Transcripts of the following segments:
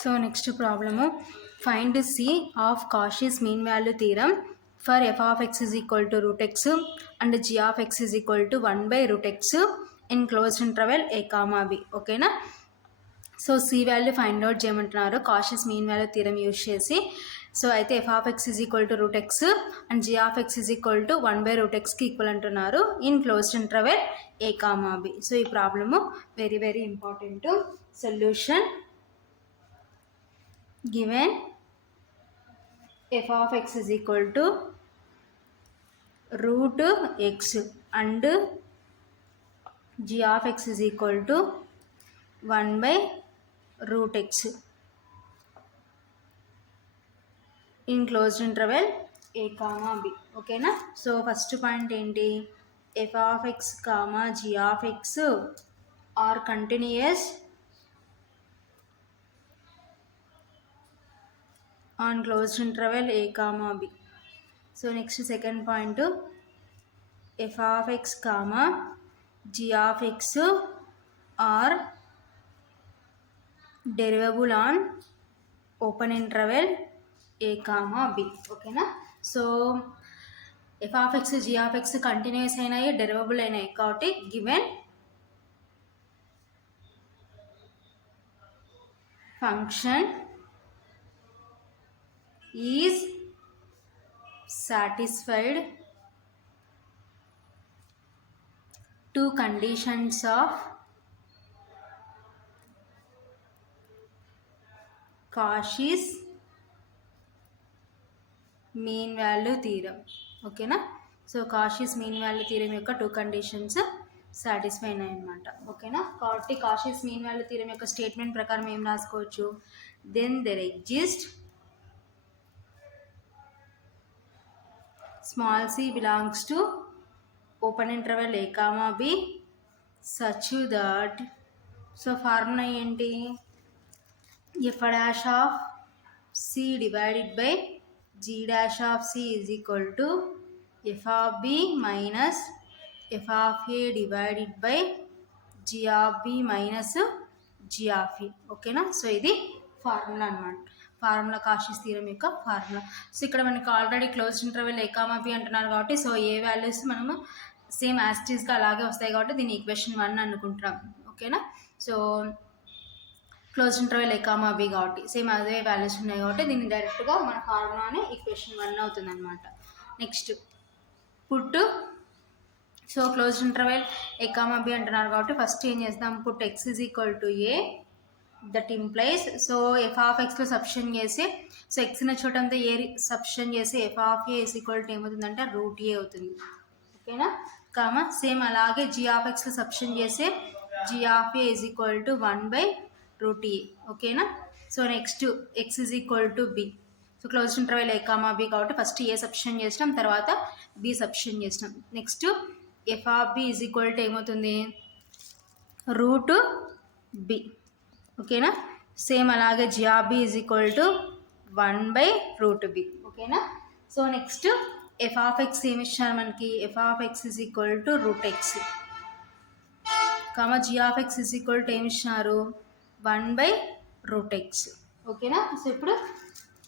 So next problem, find C of Cauchy's mean value theorem for f of x is equal to root x and g of x is equal to 1 by root x in closed interval a comma b. Okay na? So c value find out చేయమంటున్నారు Cauchy's mean value theorem use చేసి. So అయితే f of x is equal to root x and g of x is equal to 1 by root ఎక్స్కి equal అంటున్నారు in closed interval a comma b. So ఈ problem very very important. Solution given f of x is equal to root x and g of x is equal to 1 by root x in closed interval a comma b. ఓకేనా? So first point ఏంటి, f of x comma g of x are continuous on closed interval a comma b. So next second point, f of x comma g of x are derivable on open interval a comma b. ఓకేనా? So f of x g of x continuous అయినాయి, derivable అయినాయి కాబట్టి given function is satisfied two conditions of Cauchy's mean value theorem. ఓకేనా? So Cauchy's mean value theorem యొక్క 2 conditions satisfy అయినాయి అన్నమాట. ఓకేనా? కాబట్టి Cauchy's మీన్ వాల్యూ థీరం యొక్క స్టేట్మెంట్ ప్రకారం ఏం రాసుకోవచ్చు, then there exist small c belongs to open interval a comma b such that, so formula ఏంటి, f dash of c divided by g dash of c is equal to f of b minus f of a divided by g of b minus g of a. ఓకేనా? So ఇది formula అనమాట, formula Cauchy's theorem యొక్క formula. So ఇక్కడ మనకి already closed interval a comma b అంటున్నారు కాబట్టి so ఏ values మనము same యాస్టీస్గా అలాగే వస్తాయి కాబట్టి దీన్ని ఈక్వేషన్ 1 అనుకుంటున్నాం. ఓకేనా? So close interval a comma b కాబట్టి సేమ్ అదే వాల్యూస్ ఉన్నాయి కాబట్టి దీన్ని డైరెక్ట్గా మన ఫార్ములానే ఈక్వేషన్ 1 అవుతుంది అనమాట. Next put, so close interval a comma b అంటున్నారు కాబట్టి ఫస్ట్ ఏం చేద్దాం, put x is equal to a, that implies, so f of ఎక్స్లో సబ్స్టిట్యూట్ చేసి, సో ఎక్స్ ఉన్న చోటంతా ఏ సబ్స్టిట్యూట్ చేసి f of a is equal to ఏమవుతుందంటే రూట్ ఏ అవుతుంది. ఓకేనా? కామా సేమ్ అలాగే జీ ఆఫ్ ఎక్స్లో సబ్స్టిట్యూట్ చేసి g of a is equal to 1 by root a. ఓకేనా? So next X is equal to b, so close interval a comma b కాబట్టి first a substitute చేసినాం, తర్వాత b substitute చేసినాం. Next f of b is equal to ఏమవుతుంది, root b. ఓకేనా? Same అలాగే g of b is equal to 1 by root b. ఓకేనా? So next f of x ఏమి ఇచ్చారు మనకి, f of x is equal to root x comma g of x is equal to ఏమి ఇచ్చినారు 1 by root x. ఓకేనా? So ఇప్పుడు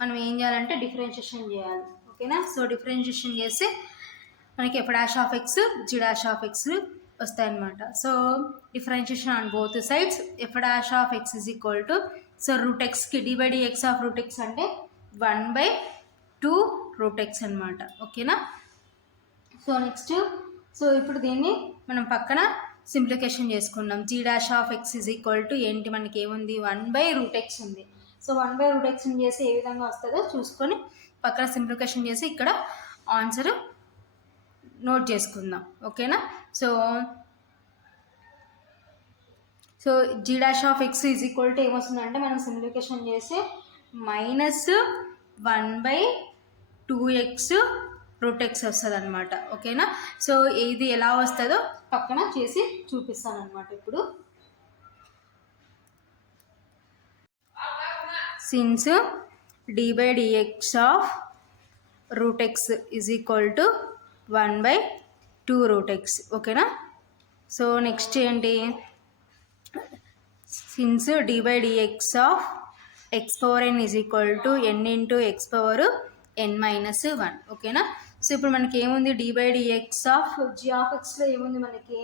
మనం ఏం చేయాలంటే డిఫరెన్షియేషన్ చేయాలి. ఓకేనా? సో డిఫరెన్షియేషన్ చేసి మనకి f dash of x g dash of x వస్తాయన్నమాట. So differentiation on both sides, f dash of x is equal to, so root ఎక్స్కి d by d x of root x అంటే 1 by 2 root X అనమాట. ఓకేనా? So next, so ఇప్పుడు దీన్ని మనం పక్కన simplification చేసుకున్నాం. G dash of x is equal to ఏంటి, మనకి ఏముంది 1 బై రూట్ ఎక్స్ ఉంది. సో 1 బై రూట్ ఎక్స్ని చేసి ఏ విధంగా వస్తుందో చూసుకొని పక్కన సింప్లికేషన్ చేసి ఇక్కడ ఆన్సర్ నోట్ చేసుకుందాం. ఓకేనా? So g dash of x is equal to ఏమొస్తుందంటే మనం సింప్లికేషన్ చేసి minus 1 by 2x root x వస్తుంది అనమాట. ఓకేనా? సో ఇది ఎలా వస్తుందో పక్కన చేసి చూపిస్తాను అనమాట. ఇప్పుడు since d by dx of root x is equal to 1 by 2 root x. ఓకేనా? సో నెక్స్ట్ ఏంటి, since d by dx of x power n is equal to n into x power n minus 1. ఓకేనా. So ఇప్పుడు మనకి ఏముంది d by dx of g of xలో ఏముంది మనకి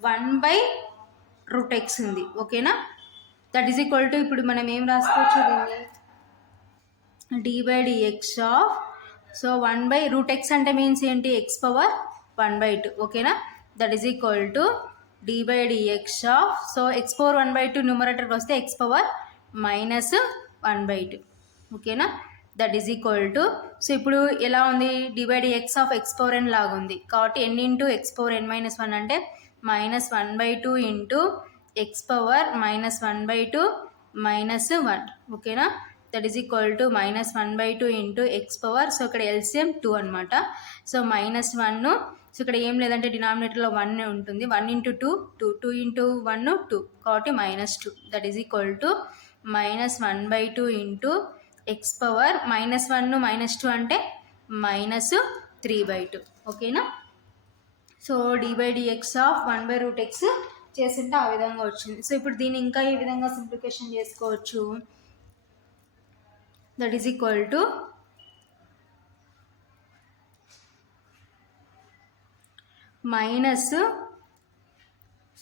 1/√x ఉంది. ఓకేనా. దట్ ఈజ్ ఈక్వల్ టు ఇప్పుడు మనం ఏం రాసుకోవచ్చు దీన్ని d by dx of so 1/√x అంటే మీన్స్ ఏంటి x పవర్ 1/2. ఓకేనా. That is equal to d by dx of so x power 1/2 న్యూమరేటర్కి వస్తే x పవర్ మైనస్ 1/2. ఓకేనా. That is equal to so ఇప్పుడు ఎలా ఉంది d by dx of x power n లాగా ఉంది కాబట్టి n into x power n minus 1 అంటే minus 1/2 into x power minus 1/2 minus 1. ఓకేనా. That is equal to minus 1/2 into X power so ఇక్కడ LCM 2 అనమాట. సో మైనస్ 1 సో ఇక్కడ ఏం లేదంటే డినామినేటర్లో 1 ఉంటుంది. 1 ఇంటూ 2 2 2 ఇంటూ 1 2 కాబట్టి -2. That is equal to minus 1/2 into X power -1 -2 అంటే -3/2. ఓకేనా. So d by dx of 1/√x చేసింటే ఆ విధంగా వచ్చింది. సో ఇప్పుడు దీన్ని ఇంకా ఈ విధంగా సింప్లిఫికేషన్ చేసుకోవచ్చు. That is equal to minus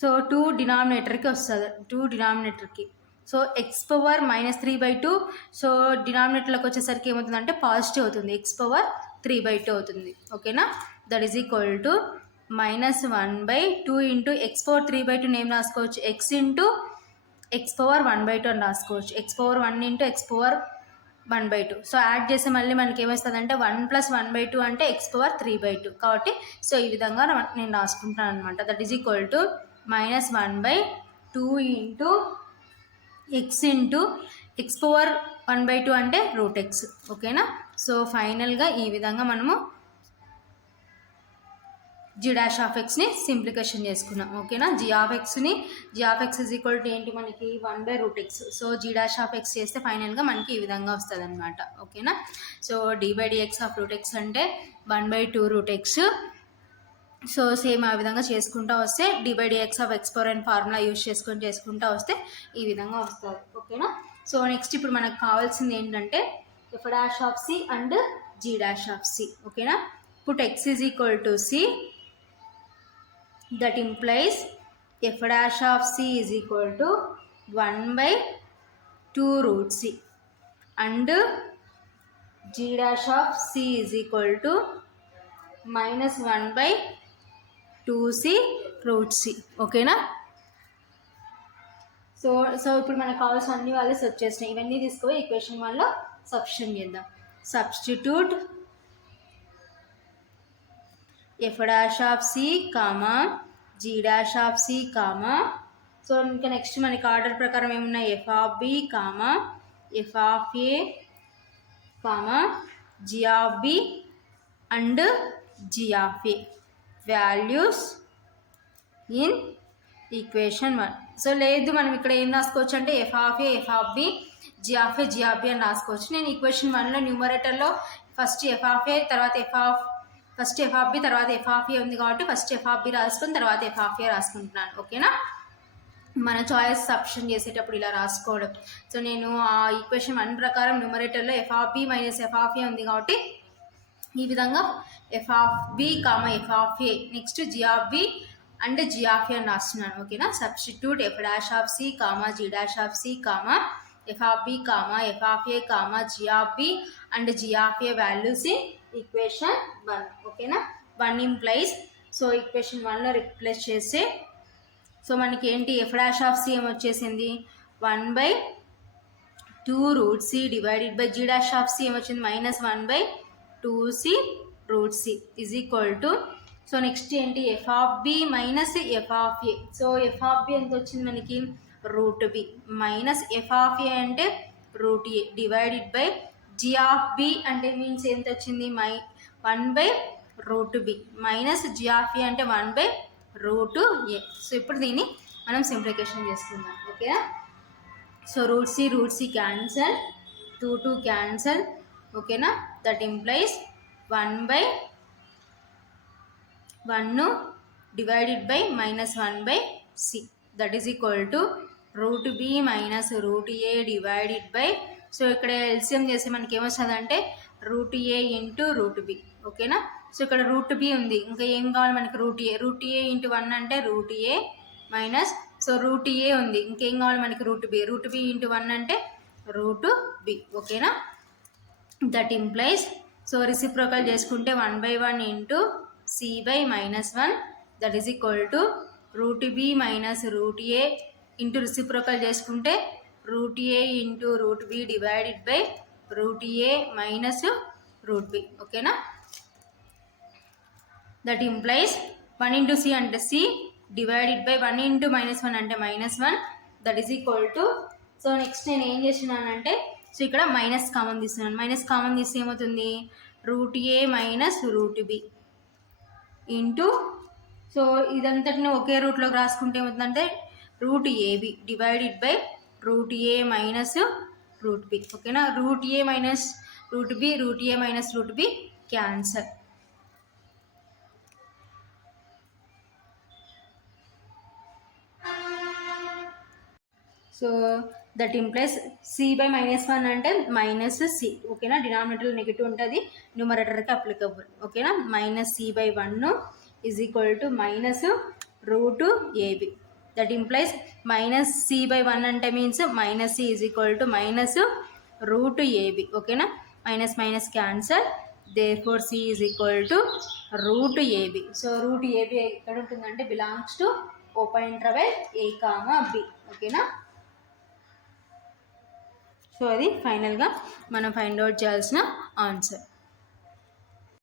so 2 డినామినేటర్కి వస్తుంది 2 డినామినేటర్కి సో ఎక్స్ పవర్ -3/2 సో డినామినేటర్లోకి వచ్చేసరికి ఏమవుతుందంటే పాజిటివ్ అవుతుంది ఎక్స్ పవర్ 3/2 అవుతుంది. ఓకేనా. That is equal to -1/2 into X power 3/2 ఏం రాసుకోవచ్చు ఎక్స్ ఇంటూ ఎక్స్ పవర్ 1/2 అని రాసుకోవచ్చు. X power 1 into X power 1/2 so add చేసి మళ్ళీ మనకి ఏమొస్తుంది అంటే 1 + 1/2 అంటే ఎక్స్ పవర్ 3/2 కాబట్టి సో ఈ విధంగా నేను రాసుకుంటాను అనమాట. That is equal to -1/2 into X into X power 1/2 అంటే √x. ఓకేనా. సో ఫైనల్గా ఈ విధంగా మనము g'(x)ని సింప్లిఫికేషన్ చేసుకున్నాం. ఓకేనా. g(x) ఈజ్ ఈక్వల్ టు ఏంటి మనకి 1/√x. సో g'(x) చేస్తే ఫైనల్గా మనకి ఈ విధంగా వస్తుంది అనమాట. ఓకేనా. So d by dx of √x అంటే 1/2√x. సో సేమ్ ఆ విధంగా చేసుకుంటూ వస్తే d by dx of x power n formula use చేసుకుంటూ వస్తే ఈ విధంగా వస్తుంది. ఓకేనా. సో నెక్స్ట్ ఇప్పుడు మనకు కావాల్సింది ఏంటంటే f' అండ్ g'. ఓకేనా. Put x is equal to c. That implies f' is equal to 1/2√c and g' is equal to -1/2c√c. ఓకేనా. సో ఇప్పుడు మనకు కావాల్సిన అన్ని వాల్యూస్ వచ్చేసినాయి. ఇవన్నీ తీసుకొని ఈక్వేషన్ 1లో సబ్స్టిట్యూట్ చేద్దాం. సబ్స్టిట్యూట్ f'(c), g'(c), సో ఇంకా నెక్స్ట్ మనకి ఆర్డర్ ప్రకారం ఏమున్నాయి f(b), f(a), g(b) and g(a) values in equation 1. So లేదు మనం ఇక్కడ ఏం రాసుకోవచ్చు అంటే f(a), f(b), g(b) అని రాసుకోవచ్చు. నేను ఈక్వేషన్ 1లో న్యూమరేటర్లో ఫస్ట్ f(a) తర్వాత ఫస్ట్ f(b) తర్వాత f(a) ఉంది కాబట్టి ఫస్ట్ f(b) రాసుకుని తర్వాత f(a) రాసుకుంటున్నాను. ఓకేనా. మన చాయిస్ సబ్స్టిట్యూషన్ చేసేటప్పుడు ఇలా రాసుకోవడం. సో నేను ఆ ఈక్వేషన్ 1 ప్రకారం న్యూమరేటర్లో f(b) మైనస్ f(a) ఉంది కాబట్టి ఈ విధంగా f(b), f(a) next g(b) and g(a) అని రాస్తున్నాను. ఓకేనా. Substitute f'(c), g'(c), f(b), f(a), g(b) and g(a) values in equation 1. ఓకేనా. 1 ఇంప్లైస్ సో ఈక్వేషన్ 1లో రిప్లేస్ చేస్తే సో మనకి ఏంటి f'(c) ఏమొచ్చేసింది 1/2√c divided by g'(c) ఏమొచ్చింది -1/2c√c is equal to so next ఏంటి f(b) minus f(a). So f(b) ఎంత వచ్చింది మనకి √b minus f(a) అంటే √a డివైడెడ్ బై g(b) అంటే మీన్స్ ఎంత వచ్చింది 1/√b మైనస్ g(a) అంటే 1/√a. సో ఇప్పుడు దీన్ని మనం సింప్లిఫికేషన్ చేసుకుందాం. ఓకేనా. So √c cancel 2 cancel. ఓకేనా. That implies 1/1 divided by -1/c that is equal to √b minus √a divided by so ఇక్కడ ఎల్సిఎం చేస్తే మనకి ఏమొస్తుంది అంటే √a ఇంటూ √b. ఓకేనా. సో ఇక్కడ √b ఉంది, ఇంకా ఏం కావాలి మనకి √a ఇంటూ 1 అంటే √a మైనస్, సో √a ఉంది, ఇంకేం కావాలి మనకి √b ఇంటూ 1 అంటే √b. ఓకేనా. దట్ ఇంప్లైస్, సో రిసిప్రోకల్ చేసుకుంటే 1/1 into c/-1 that is equal to √b minus √a into reciprocal చేసుకుంటే √a into √b divided by √a minus √b. ఓకేనా. దట్ ఇంప్లైస్ 1 ఇంటూ c అంటే c డివైడెడ్ బై 1 ఇంటూ -1 అంటే -1 that is equal to, so next నేను ఏం చేస్తున్నానంటే, so ఇక్కడ minus common తీస్తున్నాను, minus common తీస్తే ఏమవుతుంది √a minus √b into, so ఇదంతటిని ఒకే రూట్లోకి రాసుకుంటే ఏమవుతుందంటే √ab divided by √a minus √b. ఓకేనా. √a minus √b √a minus √b cancel. So that implies c/-1 అంటే -c. ఓకేనా. డినామినేటర్ నెగిటివ్ ఉంటుంది, న్యూమరేటర్కి అప్లికబుల్. ఓకేనా. -c/1 is equal to -√ab. That implies -c/1 అంటే means -c is equal to -√ab. ఓకేనా. Minus minus cancel, therefore c is equal to √ab. So √ab ఎక్కడ ఉంటుందంటే belongs to open interval a, b. ఓకేనా. So అది ఫైనల్గా మనం find out చేయాల్సిన answer.